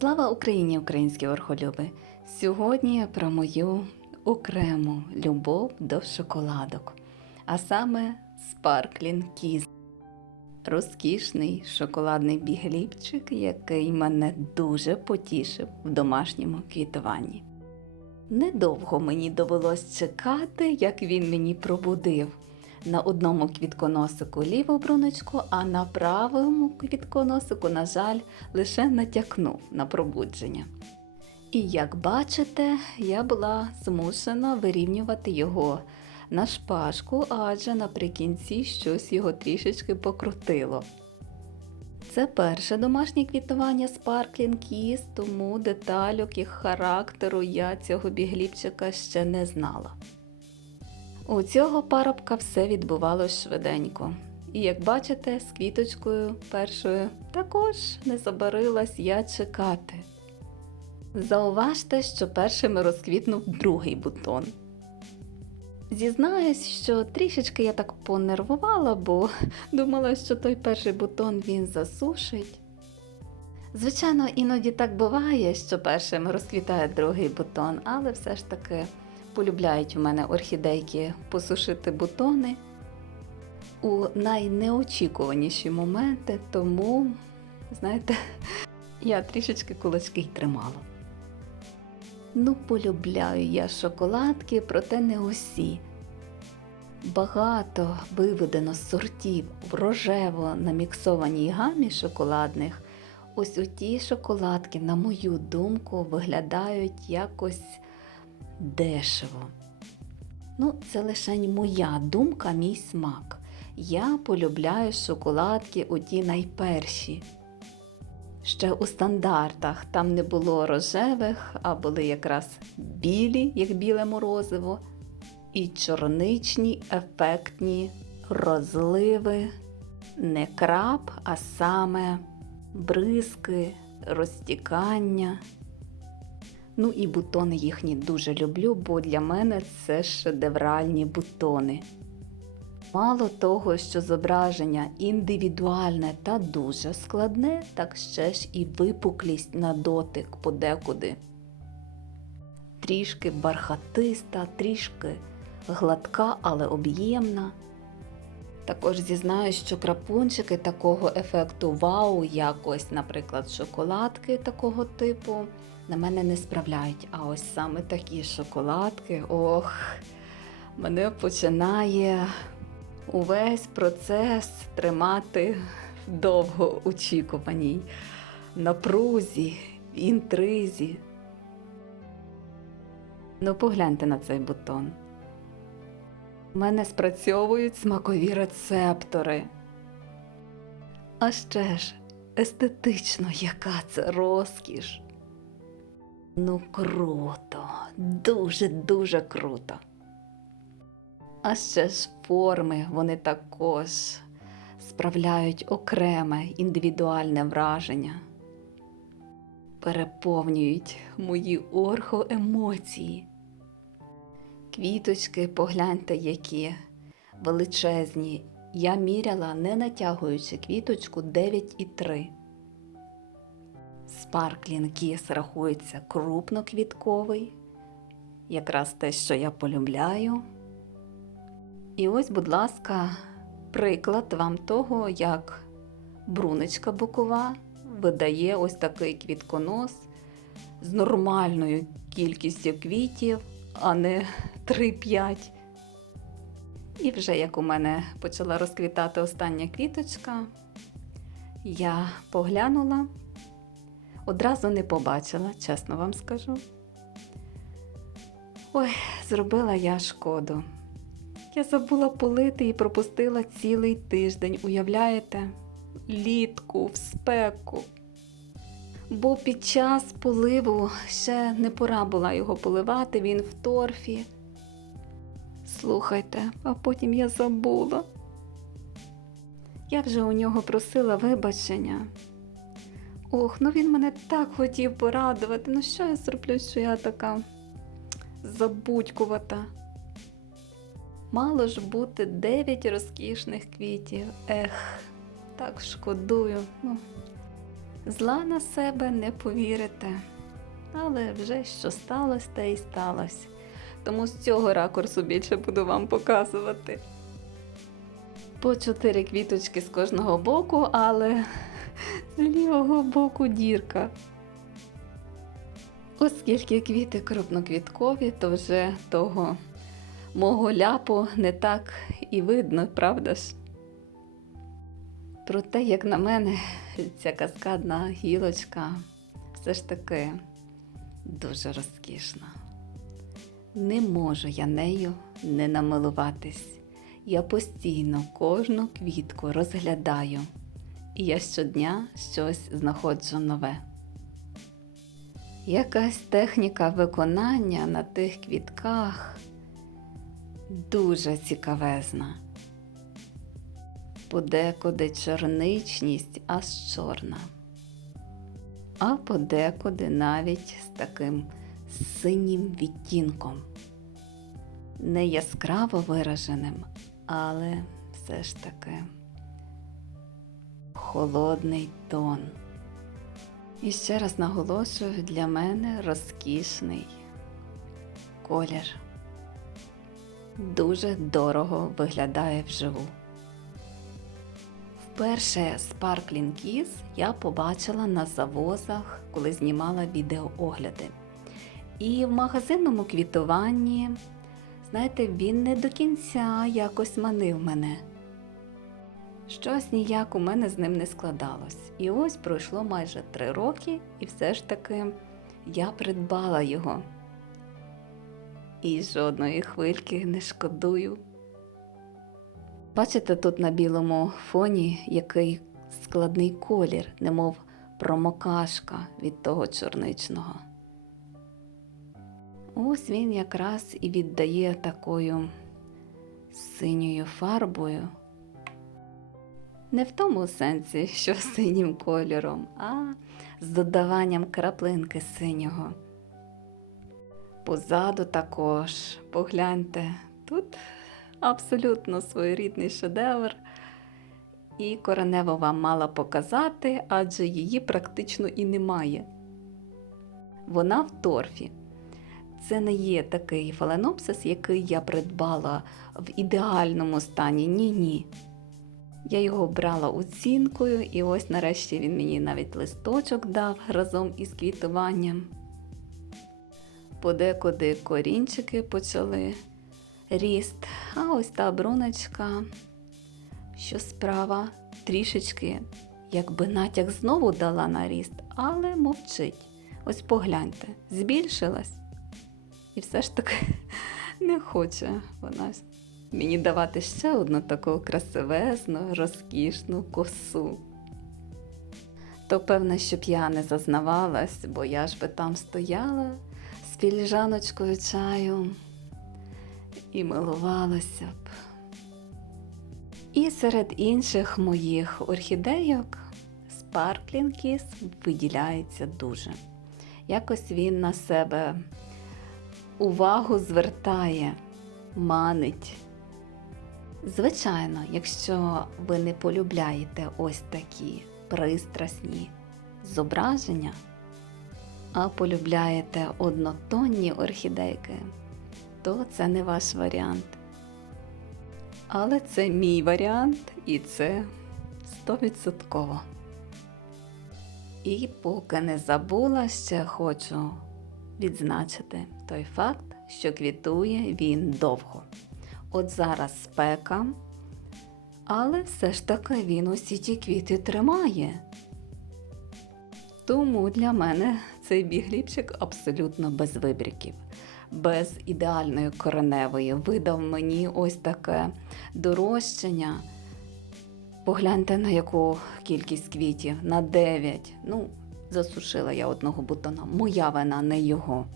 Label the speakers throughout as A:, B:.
A: Слава Україні, українські орхолюби! Сьогодні про мою окрему любов до шоколадок, а саме Sparkling Kiss. Розкішний шоколадний бігліпчик, який мене дуже потішив в домашньому квітуванні. Недовго мені довелось чекати, як він мені пробудив. На одному квітконосику ліву бруночку, а на правому квітконосику, на жаль, лише натякнув на пробудження. І як бачите, я була змушена вирівнювати його на шпажку, адже наприкінці щось його трішечки покрутило. Це перше домашнє квітування Sparkling Kiss, тому детальок і характеру я цього бігліпчика ще не знала. У цього парубка все відбувалось швиденько. І як бачите, з квіточкою першою також не забарилась я чекати. Зауважте, що першим розквітнув другий бутон. Зізнаюсь, що трішечки я так понервувала, бо думала, що той перший бутон він засушить. Звичайно, іноді так буває, що першим розквітає другий бутон, але все ж таки полюбляють у мене орхідейки посушити бутони у найнеочікуваніші моменти, тому, знаєте, я трішечки кулачки й тримала. Ну, полюбляю я шоколадки, проте не усі. Багато виведено сортів в рожево наміксованій гамі шоколадних. Ось у ті шоколадки, на мою думку, виглядають якось дешево. Ну, це лише моя думка, мій смак. Я полюбляю шоколадки у ті найперші. Ще у стандартах там не було рожевих, а були якраз білі, як біле морозиво, і чорничні, ефектні розливи, не крап, а саме бризки, розтікання. Ну і бутони їхні дуже люблю, бо для мене це шедевральні бутони. Мало того, що зображення індивідуальне та дуже складне, так ще ж і випуклість на дотик подекуди. Трішки бархатиста, трішки гладка, але об'ємна. Також зізнаюсь, що крапунчики такого ефекту вау, якось, наприклад, шоколадки такого типу, на мене не справляють. А ось саме такі шоколадки, ох, мене починає увесь процес тримати в довгоочікуваній напрузі, в інтризі. Ну, погляньте на цей бутон. У мене спрацьовують смакові рецептори. А ще ж, естетично, яка це розкіш. Ну, круто, дуже-дуже круто. А ще ж форми вони також справляють окреме індивідуальне враження, переповнюють мої орхоемоції. Квіточки, погляньте, які величезні. Я міряла, не натягуючи квіточку 9,3. Sparkling Kiss рахується крупноквітковий, якраз те, що я полюбляю. І ось, будь ласка, приклад вам того, як брунечка бокова видає ось такий квітконос з нормальною кількістю квітів, а не 3-5. І вже як у мене почала розквітати остання квіточка, я поглянула, одразу не побачила, чесно вам скажу. Ой, зробила я шкоду. Я забула полити і пропустила цілий тиждень, уявляєте? Літку, в спеку. Бо під час поливу ще не пора була його поливати, він в торфі. Слухайте, а потім я забула. Я вже у нього просила вибачення. Ох, ну він мене так хотів порадувати. Ну що я зроблю, що я така забудькувата. Мало ж бути дев'ять розкішних квітів. Ех, так шкодую. Ну, Зла на себе не повірите. Але вже що сталося, те й сталося. Тому з цього ракурсу більше буду вам показувати. По чотири квіточки з кожного боку, але з лівого боку дірка. Оскільки квіти крупноквіткові, то вже того мого ляпу не так і видно, правда ж? Проте, як на мене, ця каскадна гілочка все ж таки дуже розкішна. Не можу я нею не намилуватись. Я постійно кожну квітку розглядаю, і я щодня щось знаходжу нове. Якась техніка виконання на тих квітках дуже цікавезна. Подекуди чорничність аж чорна, а подекуди навіть з таким синім відтінком. Не яскраво вираженим, але все ж таки холодний тон. І ще раз наголошую, для мене розкішний колір. Дуже дорого виглядає вживу. Вперше Sparkling Kiss я побачила на завозах, коли знімала відеоогляди. І в магазинному квітуванні, знаєте, він не до кінця якось манив мене. Щось ніяк у мене з ним не складалось. І ось пройшло майже три роки, і все ж таки я придбала його. І жодної хвильки не шкодую. Бачите, тут на білому фоні який складний колір, немов промокашка від того чорничного. Ось він якраз і віддає такою синьою фарбою. Не в тому сенсі, що синім кольором, а з додаванням краплинки синього. Позаду також, погляньте, тут абсолютно своєрідний шедевр. І коренево вам мала показати, адже її практично і немає. Вона в торфі. Це не є такий фаленопсис, який я придбала в ідеальному стані. Ні-ні. Я його брала оцінкою, і ось нарешті він мені навіть листочок дав разом із квітуванням. Подекуди корінчики почали ріст, а ось та бруночка, що справа трішечки, якби натяк знову дала на ріст, але мовчить. Ось погляньте, збільшилась. І все ж таки не хоче вона мені давати ще одну таку красивезну, розкішну косу. То, певне, щоб я не зазнавалась, бо я ж би там стояла з філіжаночкою чаю і милувалася б. І серед інших моїх орхідейок Kiss виділяється дуже. Якось він на себе увагу звертає, манить. Звичайно, якщо ви не полюбляєте ось такі пристрасні зображення, а полюбляєте однотонні орхідейки, то це не ваш варіант. Але це мій варіант, і це стовідсотково. І поки не забула, ще хочу відзначити той факт, що квітує він довго. От зараз спека, але все ж таки він усі ті квіти тримає. Тому для мене цей бігліпчик абсолютно без вибріків, без ідеальної кореневої. Видав мені ось таке дорощення. Погляньте на яку кількість квітів, на 9. Ну, засушила я одного бутона. Моя вина, не його.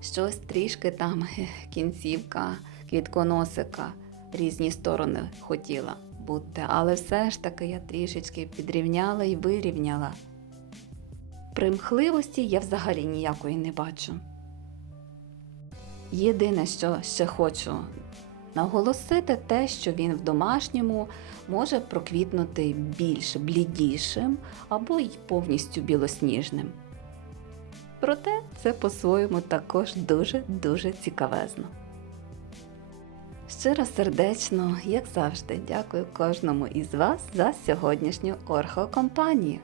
A: Щось трішки там кінцівка квітконосика, різні сторони хотіла бути, але все ж таки я трішечки підрівняла і вирівняла. Примхливості я взагалі ніякої не бачу. Єдине, що ще хочу наголосити те, що він в домашньому може проквітнути більш блідішим або й повністю білосніжним. Проте це по-своєму також дуже-дуже цікавезно. Щиро сердечно, як завжди, дякую кожному із вас за сьогоднішню орхокомпанію.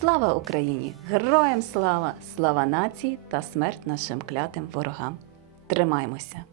A: Слава Україні! Героям слава! Слава нації та смерть нашим клятим ворогам! Тримаймося!